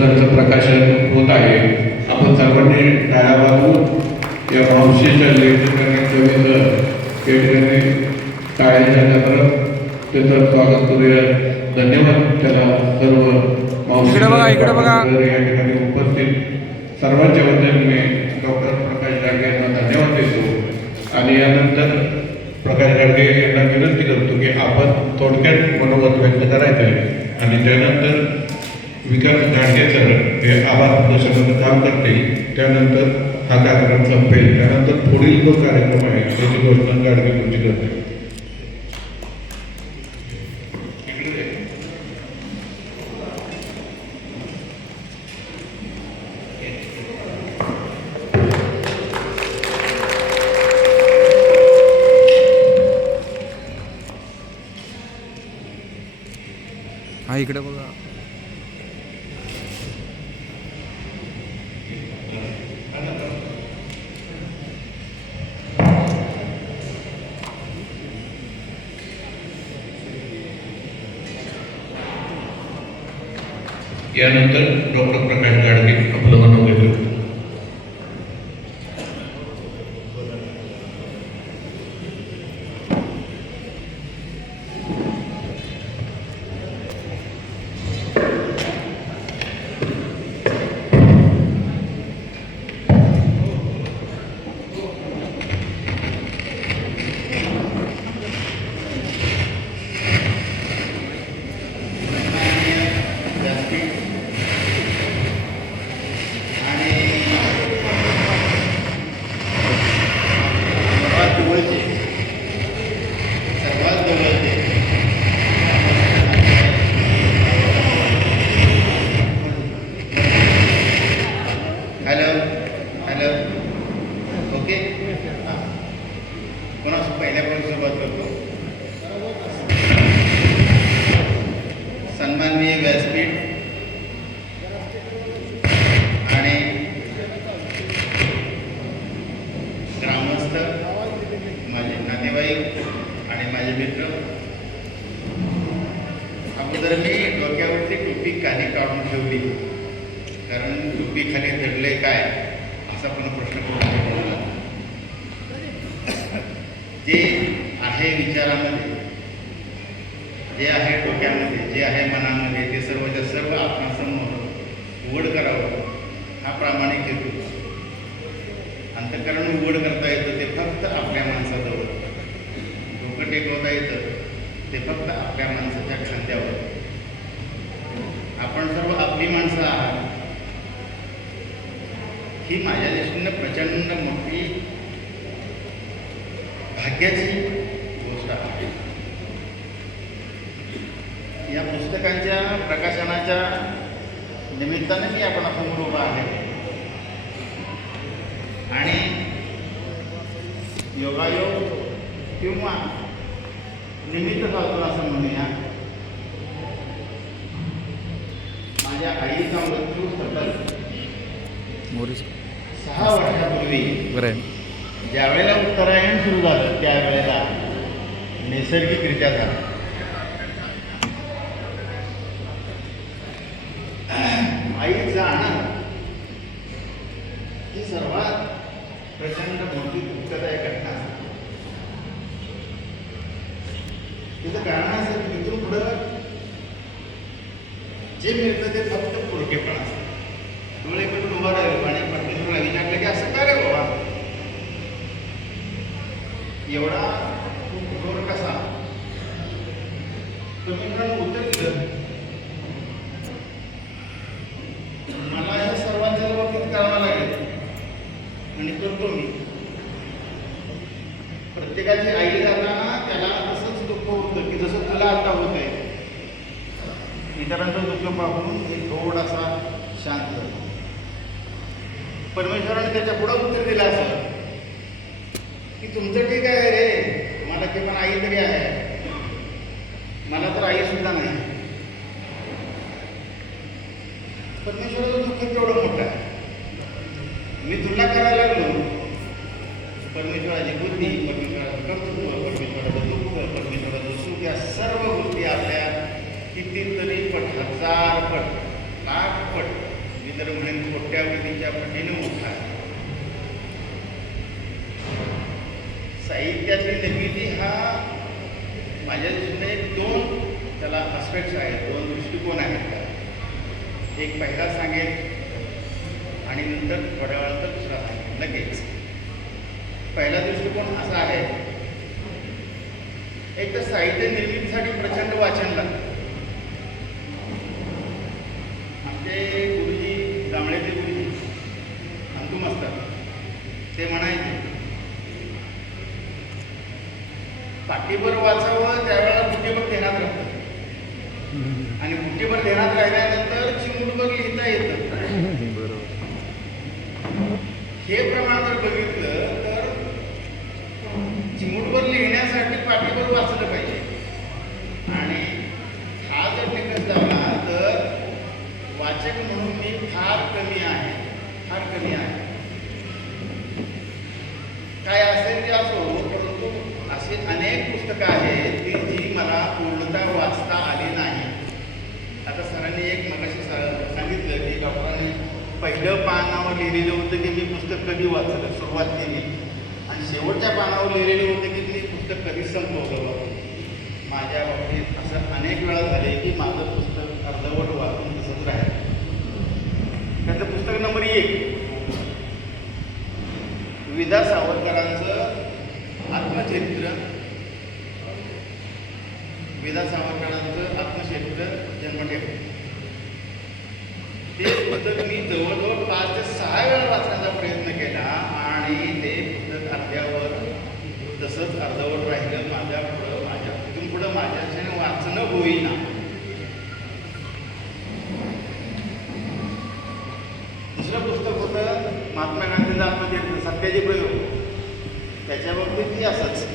पुस्तकांचं प्रकाशन होत आहे. आपण सर्वांनी टाळ्या वाजवून या मावशीच्या लेखकाने कवीचं या ठिकाणी टाळ्यांच्या नंतर त्याचं स्वागत करूया. धन्यवाद त्याला सर्व मावशी. या ठिकाणी उपस्थित सर्वांच्या वतीने मी डॉक्टर प्रकाश गाडगे यांना धन्यवाद देतो. आणि यानंतर प्रकाश गाडगे यांना विनंती करतो की आपण थोडक्यात मनोगत व्यक्त करायचं आहे आणि त्यानंतर विकास गाडगे सर हे आभार प्रदर्शनाचं काम करतील त्यानंतर हा कार्यक्रम संपेल. त्यानंतर पुढील जो कार्यक्रम आहे त्याची घोषणा गाडगे गुरुजी करतील. हा इकडे बघा. यानंतर डॉक्टर प्रकाश गाडगे आपलं मनोगत घेतील. सर्वात जवळचे सर्वात जवळचे हॅलो हॅलो ओके हां पहिल्या पहिल्यापासून सुरुवात करतो सन्माननीय व्यासपीठ आणि ग्रामस्थ माझे नातेवाईक आणि माझे मित्र अगोदर मी डोक्यावरती टोपी काही काढून ठेवली. कारण टोपी खाली धडले काय? असा पण प्रश्न जे आहे विचारामध्ये जे आहे डोक्यामध्ये जे आहे मनामध्ये ते सर्वच्या सर्व आपणासमोर उघड करावं हा प्रामाणिक हेतू अंतकरण उघड करता येतं ते फक्त आपल्या माणसाजवळ. डोकं टेकवता येतं ते फक्त आपल्या माणसाच्या खांद्यावर आपण सर्व आपली माणसं आहात ही माझ्या दृष्टीनं प्रचंड मोठी भाग्याची गोष्ट आहे. या पुस्तकांच्या प्रकाशनाच्या निमित्ताने मी असं उभा आहे. आणि योगायोग किंवा निमित्त साधून असं म्हणूया. माझ्या आईचा मृत्यू सतत. मोरीस सहा वर्षापूर्वी बरं. आहे ज्या वेळेला उत्तरायण सुरू झालं त्यावेळेला नैसर्गिकरित्या झालं. आईचा आनंद. ही सर्वात प्रचंड मोठी दुःखदायक घटना असते. तिचं कारण असं की तिथून पुढं जे मिळतं ते फक्त पुरकेपणा असतं डोळे पण उभा राहील आणि परमेश्वरला विचारलं की असं का रे बाबा एवढा तू कसा? कसा मित्रांनो उत्तर दिलं? मला या सर्वांच्या बाबतीत करावं लागेल. आणि करतो मी. प्रत्येकाची आई जाताना त्याला तसंच दुःख होतं की जसं तुला आता होत आहे. इतरांचं दुःख पाहून एक थोडासा शांत झाला. परमेश्वराने त्याच्या पुढं उत्तर दिलं असं की तुमचं ठीक आहे रे. मला ते पण आई तरी आहे. मला तर आई सुद्धा नाही. परमेश्वराचं दुःख केवढं मोठं आहे. मी तुला करायला लागलो. परमेश्वराची बुद्धी परमेश्वराचं कर्तृत्व परमेश्वराचं दुःख परमेश्वराचं सुख या सर्व गोष्टी आपल्या कितीतरी पट हजार पट लाख पट. तर म्हणेन कोट्यावधीच्या पटीने मोठा आहे साहित्यातली निर्मिती हा माझ्या दृष्टीने दोन त्याला आस्पेक्ट्स आहेत दोन दृष्टिकोन आहेत. एक पहिला सांगेल आणि नंतर थोड्या वेळानंतर दुसरा सांगेल लगेच. पहिला दृष्टिकोन असा आहे एक तर साहित्य निर्मितीसाठी प्रचंड वाचन लागतं. पाठीभर वाचावं त्यावेळेला बुटीभर ध्यानात राहतं. आणि बुटीभर ध्यानात राहिल्यानंतर चिमुटभर लिहिता येतं बरोबर हे प्रमाण जर बघितलं तर चिमुटभर लिहिण्यासाठी पाठीभर वाचलं पाहिजे आणि हा जर निकष झाला तर वाचक म्हणून मी फार कमी आहे फार कमी आहे काय असेल ते असो परंतु अशी अनेक पुस्तकं आहेत की जी मला पूर्णतः वाचता आली नाही आता सरांनी एक मगाशी सा- सांगितलं की डॉक्टरांनी पहिलं पानावर लिहिलेलं होतं की मी पुस्तक कधी वाचलं सुरुवात केली. आणि शेवटच्या पानावर लिहिलेलं होतं की मी पुस्तक कधी संपवलं बाबा माझ्या बाबतीत असं अनेक वेळा झाले की माझं पुस्तक अर्धवट वाचून दिसत राहिलं. त्याचं पुस्तक नंबर एक. विदा सावंत आत्मचरित्र विदा सावरकरांचं आत्मचरित्र जन्मठेप ते पुस्तक मी जवळजवळ पाच ते सहा वेळा वाचण्याचा प्रयत्न केला आणि ते पुस्तक अर्ध्यावर तसंच अर्धवट राहिलं माझ्या पुढं माझ्या तिथून पुढं माझ्याच्याने वाचणं होईना. दुसरं पुस्तक होतं महात्मा गांधींचं आत्मचरित्र सत्याचे प्रयोग. त्याच्या बाबतीत ती असंच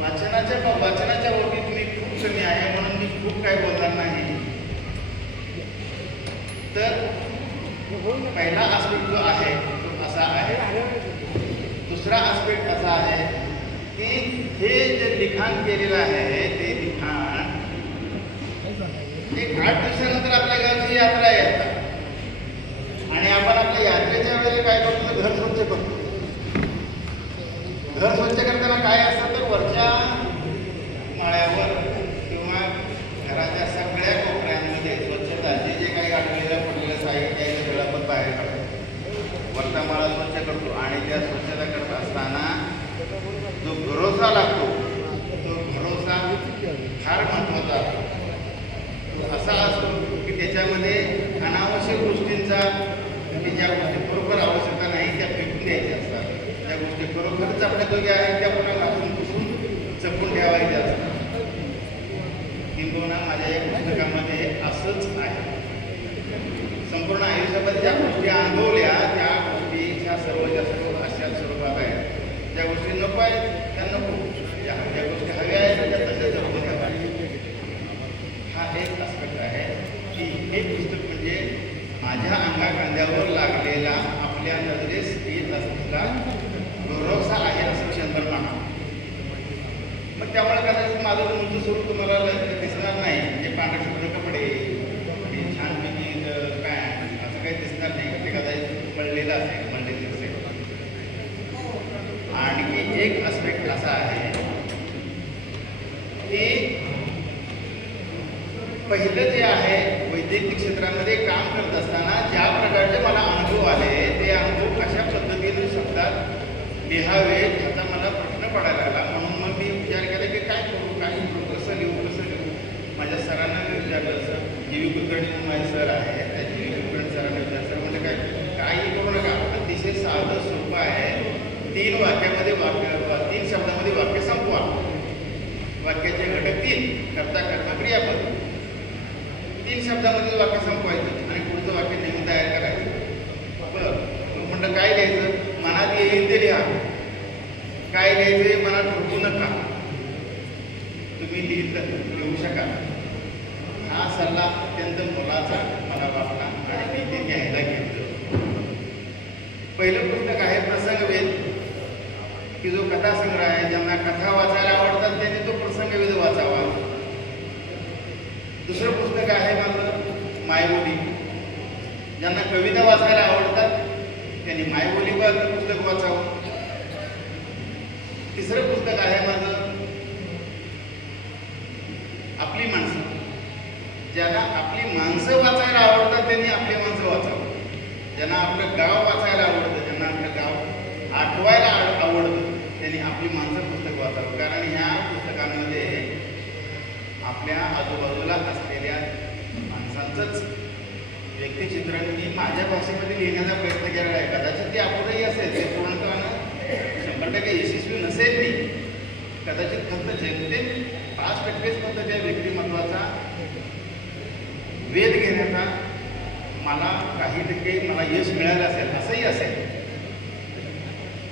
वाचनाच्या बा- वाचनाच्या बाबतीत मी खूप कमी आहे म्हणून मी खूप काही बोलणार नाही तर पहिला आस्पेक्ट जो आहे तो असा आहे दुसरा आस्पेक्ट असा आहे की हे जे लिखाण केलेलं आहे ते लिखाण एक आठ दिवसानंतर आपल्या गावची यात्रा येतात आणि आपण आपल्या यात्रेच्या वेळेला काय करतो तर घर स्वच्छ करतो घर स्वच्छ करताना काय असतं तर वरच्या माळ्यावर किंवा घराच्या सगळ्या कोपऱ्यांमध्ये स्वच्छता जे जे काही आढळलेलं पडलेलं साहित्य आहे ते सगळं आपण बाहेर काढतो वरचा माळा स्वच्छ करतो आणि त्या स्वच्छता करत असताना जो भरोसा लागतो तो भरोसा फार महत्त्वाचा असतो असा असतो की त्याच्यामध्ये अनावश्यक गोष्टींचा की ज्या गोष्टी बरोबर आवश्यकता नाही त्या फेकून द्यायच्या असतात ज्या गोष्टी खरोखरच आपल्या दोघे आहेत त्या पुन्हा वाचून पुसून जपून ठेवायच्या असतात किंबहुना माझ्या या पुस्तकामध्ये असंच आहे. संपूर्ण आयुष्यामध्ये ज्या गोष्टी अनुभवल्या त्या गोष्टी ह्या सर्वच्या सर्व अशा स्वरूपात आहेत ज्या गोष्टी नको आहेत त्या नको. ज्या ज्या गोष्टी हव्या आहेत त्या तशा जरूर ठेवा. हा एक आस्पेक्ट आहे की हे पुस्तक म्हणजे माझ्या अंगाखांद्यावर लागलेला आपल्या नजरेस येत असलेला भरोसा आहे असं क्षंत्र म्हणा मग त्यामुळे कदाचित स्वरूप तुम्हाला दिसणार नाही. म्हणजे पांढरे शुभ्र कपडे छान छानपैकी पॅन्ट असं काही दिसणार नाही. ते कदाचित पडलेलं असेल मळलेलं असेल. आणखी एक आस्पेक्ट असा आहे. की पहिलं जे आहे वैद्यकीय क्षेत्रामध्ये काम करत असताना ज्या प्रकारचे मला अनुभव आले ते अनुभव कशा पद्धतीने शब्दात लिहावे ह्याचा मला प्रश्न पडायला लागला म्हणून मग मी विचार केला की काय कसं लिहू कसं लिहू माझ्या सरांना विचारलं सर जी व्ही कुलकर्णी म्हणून माझे सर आहे त्या जी व्ही कुलकर्णी सरांना विचारलं. सर म्हणजे काय काही करू नका अतिशय साधं सोपं आहे. तीन वाक्यामध्ये वाक्य तीन शब्दामध्ये वाक्य संपवा. वाक्याचे घटक तीन करता करता क्रियापद तीन शब्दामध्ये वाक्य संपवायचं आणि पुढचं वाक्य नेहमी तयार करायचं. बरं म्हणलं काय लिहायचं? मनात येईल ते लिहा. काय लिहायचं हे मनात ठरवू नका. तुम्ही लिहित लिहू शकाल. हा सल्ला अत्यंत मोलाचा मला वाटला आणि मी ते घ्यायला घेतलं. पहिलं पुस्तक आहे प्रसंगवेद. की जो कथासंग्रह आहे ज्यांना कथा वाचायला आवडतात त्यांनी तो प्रसंगवेद वाचावा. दुसरं पुस्तक आहे माझं मायबोली. ज्यांना कविता वाचायला आवडतात त्यांनी मायबोलीवरचं पुस्तक वाचावं. तिसरं पुस्तक आहे माझं आपली माणसं ज्यांना आपली माणसं वाचायला आवडतात त्यांनी आपली माणसं वाचावं. ज्यांना आपलं गाव वाचायला आवडतं ज्यांना आपलं गाव आठवायला आवडतं त्यांनी आपली माणसं पुस्तक वाचावं. कारण ह्या पुस्तकांमध्ये आपल्या आजूबाजूला असलेल्या माणसांचंच व्यक्तिचित्रण मी माझ्या भाषेमध्ये लिहिण्याचा प्रयत्न केलेला आहे. कदाचित ते अपुरही असेल ते पूर्णत्वानं शंभर टक्के यशस्वी नसेल मी. कदाचित फक्त जेमतेम पाच टक्केच फक्त त्या व्यक्तिमत्वाचा वेध घेण्याचा मला काही टक्के मला यश मिळालं असेल असंही असेल.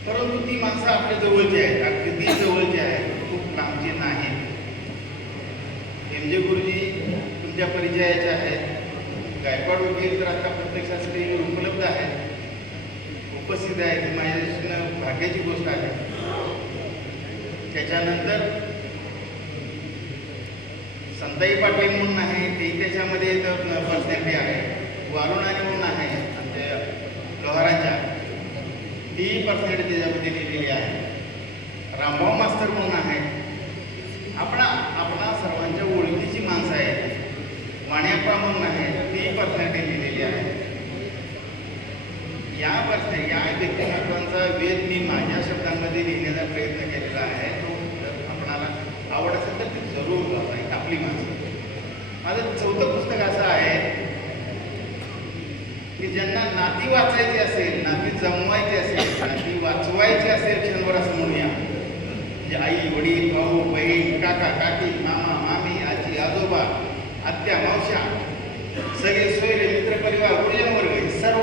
परंतु ती माणसं आपल्या जवळची आहेत अगदी जवळची आहेत खूप लांबची नाही. एम जे गुरुजी तुमच्या परिचयाचे आहेत. गायकवाड वकील तर आता प्रत्यक्षात स्क्रीनवर उपलब्ध आहेत. उपस्थित आहेत माझ्या दृष्टीनं भाग्याची गोष्ट आहे. त्याच्यानंतर दही पाटील म्हणून आहे ते त्याच्यामध्ये पर्सनॅलिटी आहे. वारुणारी म्हणून आहे आमच्या लोहाराच्या. ती पर्सनॅलिटी त्याच्यामध्ये लिहिलेली आहे. रामभाऊ मास्तर म्हणून आहे. आपणा आपणा सर्वांच्या ओळखीची माणसं आहेत. वाण्याप्पा म्हणून आहे ती पर्सनॅलिटी लिहिलेली आहे. या पर्स या व्यक्तिमत्वांचा वेध मी माझ्या शब्दांमध्ये लिहिण्याचा प्रयत्न केलेला आहे. तो जर आपणाला आवड असेल तर ते जरूर वाचा. आपली माणसं माझं चौथं पुस्तक असं आहे की ज्यांना नाती वाचायची असेल नाती जमवायची असेल नाती वाचवायची असेल क्षणभर असं म्हणूया. म्हणजे आई वडील भाऊ बहीण काका काकी मामा मामी आजी आजोबा आत्या मावशा सगळे सोयरे मित्र परिवार गुरुजन वर्ग हे सर्व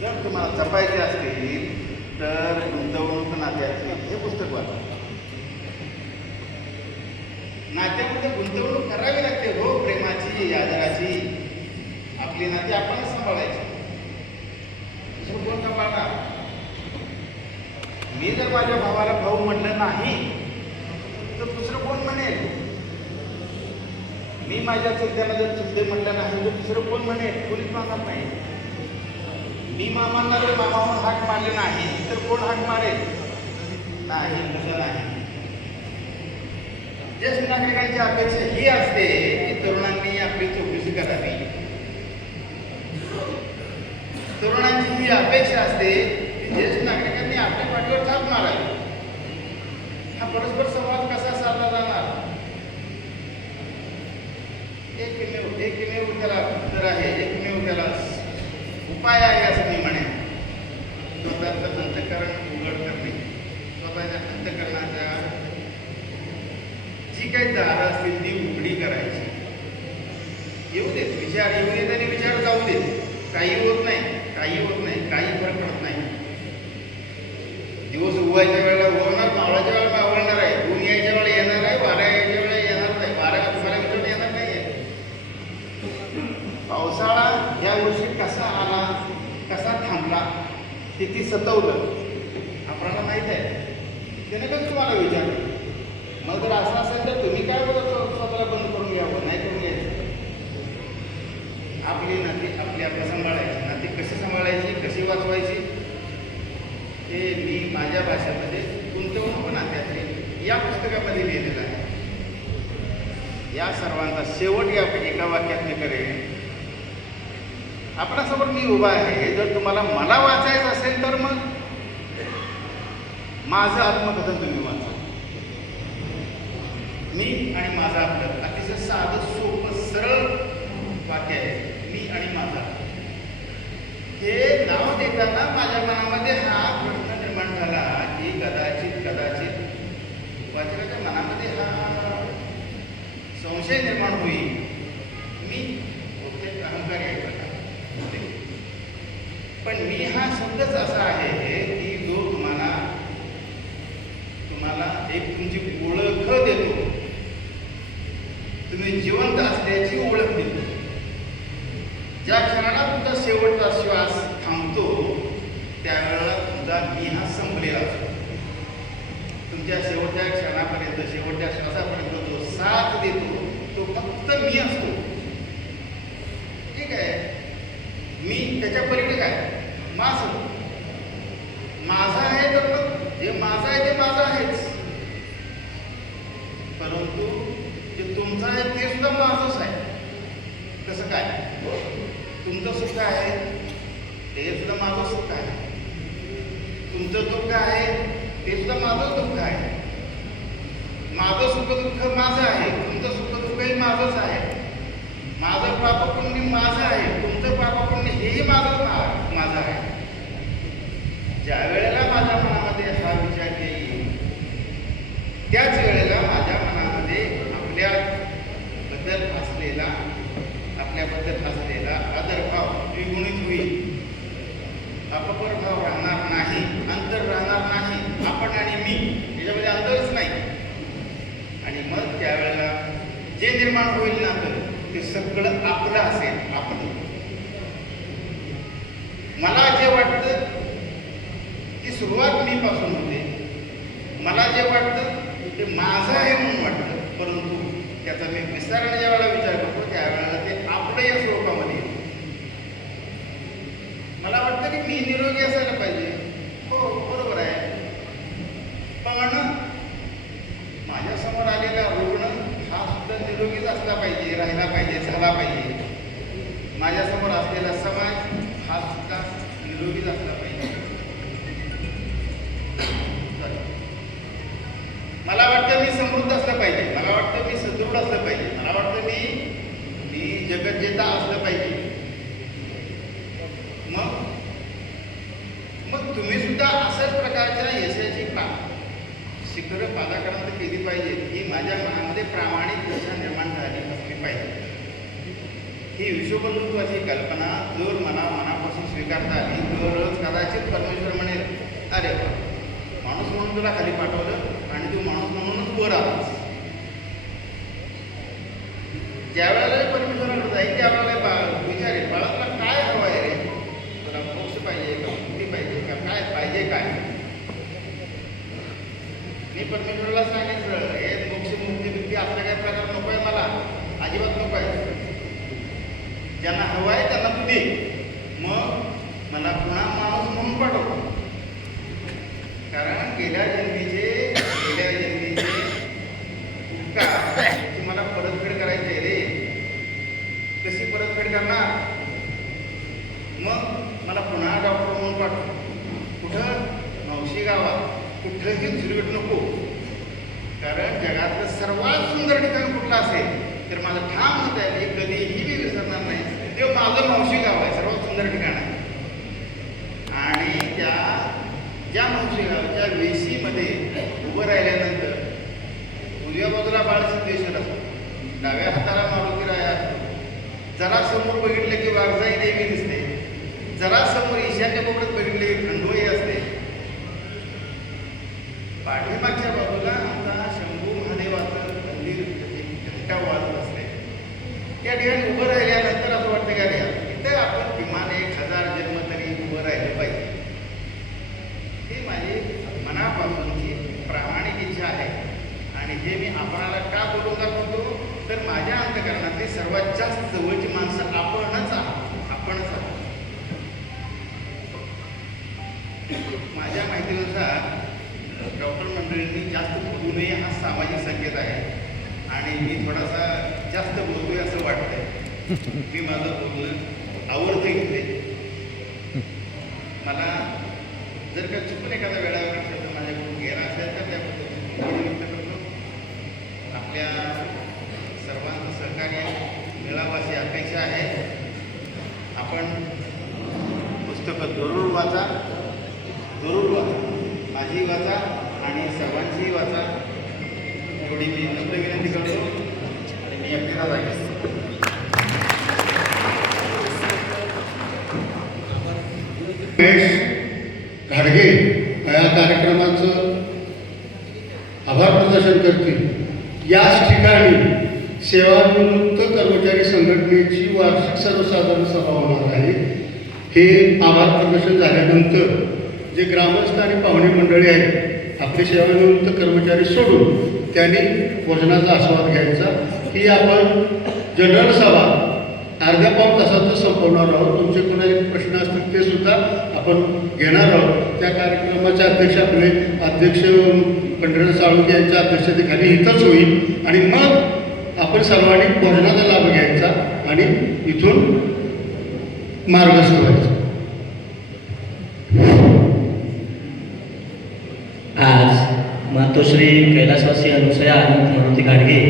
जर तुम्हाला जपायचे असतील तर गुंतवणूक नात्याचे हे पुस्तक वाचा. नात्यामध्ये गुंतवणूक करावी लागते हो प्रेमाची आदराची. आपली नाती आपणच सांभाळायची. दुसरं पाठा मी जर माझ्या भावाला भाऊ म्हणलं नाही तर दुसरं कोण म्हणेल? मी माझ्या चुलत्याला जर चुलते म्हणलं नाही तर दुसरं कोण म्हणेल? कोणीच मानणार नाही. मी मामांना जर मामावर हाक मारले नाही तर कोण हाक मारेल? नाही मुलं नाही. ज्येष्ठ नागरिकांची अपेक्षा ही असते की तरुणांनी आपली चौकशी करावी. तरुणांची ही अपेक्षा असते की ज्येष्ठ नागरिकांनी आपल्या पाठीवर थाप मारावी. हा परस्पर संवाद कसा साधला जाणार? एकमेव एकमेव त्याला उत्तर आहे एकमेव त्याला उपाय आहे असं मी म्हणेन. स्वतःचं अंतकरण उघड करणे स्वतःच्या अंतकरणाच्या जी काही दारं असतील ती उघडी करायची. येऊ देत विचार येऊ देत आणि विचार जाऊ देत. काही होत नाही काही होत नाही काही फरक पडत नाही. दिवस उगवायच्या वेळेला उगवणार मावळाच्या वेळेला मावळणार आहे. ऊन यायच्या वेळेला येणार आहे वारा यायच्या वेळेला येणार नाही. वारा तुम्हाला विचार येणार नाहीये. पावसाळा या वर्षी कसा आला कसा थांबला किती सतवलं. आपल्याला माहीत आहे. त्याने कसं तुम्हाला विचारलं मग जर असं असेल तर तुम्ही काय बरं स्व- स्वतःला बंद करून घ्यावं नाही करून घ्यायचं आपली नाती आपली आपलं सांभाळायची नाती कशी सांभाळायची कशी वाचवायची हे मी माझ्या भाषेमध्ये गुंतवणूक नात्यातले या पुस्तकामध्ये लिहिलेलं आहे या सर्वांचा शेवट या एका वाक्यात मी करेन. आपणासमोर मी उभा आहे. जर तुम्हाला मला वाचायचं असेल तर मग माझं आत्मकथन तुम्ही वाचा. मी आणि माझा आपलं अतिशय साधं सोपं सरळ वाक्य आहे. मी आणि माझा हे नाव देताना माझ्या मनामध्ये हा प्रश्न निर्माण झाला की कदाचित कदाचित वाचकाच्या मनामध्ये हा संशय निर्माण होईल. मी बहुतेक अहंकारी आहे. पण मी हा शब्दच असा आहे त्याच्या पलीकडे काय माझं माझं आहे तर मग जे माझं आहे ते माझं आहेच. परंतु जे तुमचं आहे ते सुद्धा माझच आहे. कसं काय? तुमचं सुख आहे. ते सुद्धा माझं सुख आहे. तुमचं दुःख आहे. ते सुद्धा माझं दुःख आहे. माझं सुख दुःख माझं आहे. तुमचं सुख दुःखही माझंच आहे. माझं पाप पुण्य माझं आहे. तुमचं पाप पुण्य हेही माझं माझं आहे. ज्या वेळेला माझ्या मनामध्ये हा विचार येईल त्याच वेळेला माझ्या मनामध्ये आपल्याबद्दल असलेला आपल्याबद्दल असलेला आदरभाव द्विगुणित होईल. अपपर भाव राहणार नाही अंतर राहणार नाही. आपण आणि मी याच्यामध्ये अंतरच नाही. आणि मग त्यावेळेला जे निर्माण होईल नातं ते सगळं आपलं असेल आपलं मला जे वाटतं ती सुरुवात मी पासून होते. मला जे वाटतं ते माझं आहे म्हणून वाटतं. परंतु त्याचा मी विस्ताराने ज्या वेळेला विचार करतो त्यावेळेला ते आपलं या स्वरूपामध्ये मला वाटतं की मी निरोगी असायला पाहिजे. हो बरोबर आहे. पण माझ्यासमोर आलेला रुग्ण निरोगीच असला पाहिजे राहिला पाहिजे झाला पाहिजे. माझ्यासमोर असलेला समाज हा सुद्धा निरोगीच असला पाहिजे. मला वाटतं मी समृद्ध असलं पाहिजे. मला वाटतं मी सदृढ असलं पाहिजे. मला वाटतं मी मी जगज्जेता असलं पाहिजे मग मग तुम्ही सुद्धा अशाच प्रकारच्या यशाची प्राप्त शिखर पादाक्रांत केली पाहिजे. ही माझ्या मनामध्ये प्रामाणिक दशा निर्माण झाली असली पाहिजे. ही विश्वबंधुत्वाची कल्पना जर मना मनापासून स्वीकारता आली. तरच कदाचित परमेश्वर म्हणेल अरे माणूस म्हणून तुला खाली पाठवलं आणि तू माणूस म्हणूनच वर आलास. ज्या वेळेला परमेश्वराकडे जाईल त्यावेळेला बा विचारेल बाळा तुला काय हवं आहे रे तुला मोक्ष पाहिजे का मुक्ती पाहिजे का काय पाहिजे काय मी परमेश्वराला सांगितलं हे मोक्ष मुक्ती बिक्ती असल्या काही प्रकार नको आहे मला अजिबात नको आहे ज्यांना हवं आहे त्यांना तू दे मग मला पुन्हा माणूस म्हणून पाठव कारण गेल्या जन्मीचे गेल्या जन्मीचे उपकार तुम्हाला परतफेड करायचे आहे रे कशी परतफेड करणार मग मला पुन्हा डॉक्टर म्हणून पाठव. कुठं? नवशी गावात. कुठंही झुरगट नको. कारण जगातलं सर्वात सुंदर ठिकाण कुठलं असेल तर माझं ठाम होत आहे की कधीही मी विसरणार नाही. ते माझं मावशी गाव आहे सर्वात सुंदर ठिकाण आहे. आणि त्या ज्या मावशी गावच्या वेशीमध्ये उभं राहिल्यानंतर उजव्या बाजूला बाळसिद्धेश्वर असतो. डाव्या हाताला मारुती राया असतो. जरा समोर बघितलं की वारजाई देवी दिसते. जरा समोर ईशान्य कोपऱ्यात बघितले की असते. पाठीमागच्या बाजूला आमचा शंभू महादेवाचं मंदिर घंटा वाजत असते. त्या ठिकाणी उभं राहिल्यानंतर असं वाटतं की अरे इथं आपण किमान एक हजार जन्म तरी उभं राहिलं पाहिजे. ही माझी मनापासूनची प्रामाणिक इच्छा आहे. आणि हे मी आपणाला का बोलून दाखवतो? तर माझ्या अंतकरणातली सर्वात जास्त जवळची मी माझं बोलणं आवडतं घेतले मला जर का चुकून एखादा वेळावर शब्द माझ्याकडून गेला असेल तर त्याबद्दल व्यक्त करतो. आपल्या सर्वांचं सहकार्य मिळावं अशी अपेक्षा आहे. आपण पुस्तकं जरूर वाचा जरूर वाचा. माझी वाचा आणि सर्वांचीही वाचा. एवढी मी नम्र विनंती करतो. आणि मी अगदी राहील महेश घाडगे या कार्यक्रमाचं आभार प्रदर्शन करतील. याच ठिकाणी सेवानिवृत्त कर्मचारी संघटनेची वार्षिक सर्वसाधारण सभा होणार आहे. हे आभार प्रदर्शन झाल्यानंतर जे ग्रामस्थ आणि पाहुणे मंडळी आहेत आपले सेवानिवृत्त कर्मचारी सोडून त्यांनी भोजनाचा आस्वाद घ्यायचा. ही आपण जनरल सभा अर्ध्या पाऊन तासातच संपवणार आहोत. तुमचे कोणाचे प्रश्न असतील ते सुद्धा आपण घेणार आहोत. त्या कार्यक्रमाचे अध्यक्ष आपले अध्यक्ष पंढरनाथ साळुंके यांच्या अध्यक्षतेखाली इथंच होईल. आणि मग आपण सर्वांनी भोजनाचा लाभ घ्यायचा आणि इथून मार्ग व्हायचं आज मातोश्री कैलासवासी अनुसया आनंद मारुती गाडगे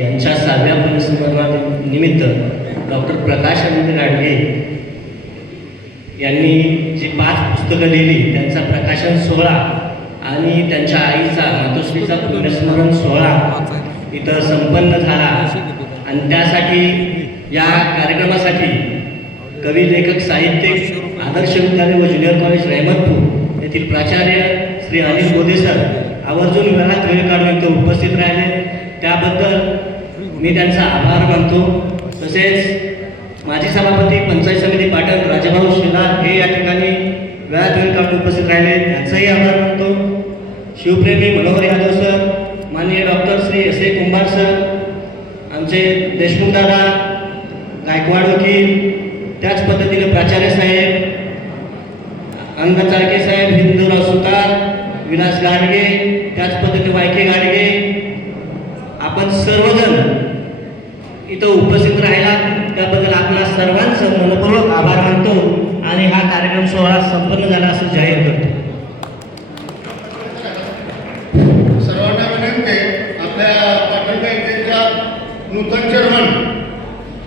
यांच्या सहाव्या पुनस्मरणानि- निमित्त डॉक्टर प्रकाश अनंत गाडगे यांनी जी पाच पुस्तकं लिहिली त्यांचा प्रकाशन सोहळा आणि त्यांच्या आईचा मातोश्रीचा पुण्यस्मरण सोहळा इथं संपन्न झाला. आणि त्यासाठी या कार्यक्रमासाठी कवी लेखक साहित्यिक आदर्श विद्यालय व ज्युनियर कॉलेज रहमतपूर येथील प्राचार्य श्री अनिल मोदे सर आवर्जून वेळात वेळ काढून इथं उपस्थित राहिले. त्याबद्दल मी त्यांचा आभार मानतो. तसेच माजी सभापती पंचायत समिती पाटण राजाभाऊ शिलार हे या ठिकाणी वेळात वेळ काढून उपस्थित राहिले. त्यांचाही आभार मानतो. शिवप्रेमी मनोहर यादव सर माननीय doctor Shri S A Kumbhar sir आमचे देशमुख दादा गायकवाड वकील त्याच पद्धतीने प्राचार्य साहेब अंगचारके चाळके साहेब हिंदूराव सुतार विलास गाडगे त्याच पद्धतीने वायके गाडगे. आपण सर्वजण इथं उपस्थित राहिला त्याबद्दल आपल्या सर्वांचं मनपूर्वक आभार मानतो आणि हा कार्यक्रम सोहळा संपन्न झाला असं जाहीर करतो. सर्वांना विनंती आपल्या पाटील बँकेच्या नूतन चेअरमन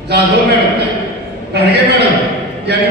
जाधव मॅडम खडगे मॅडम यांनी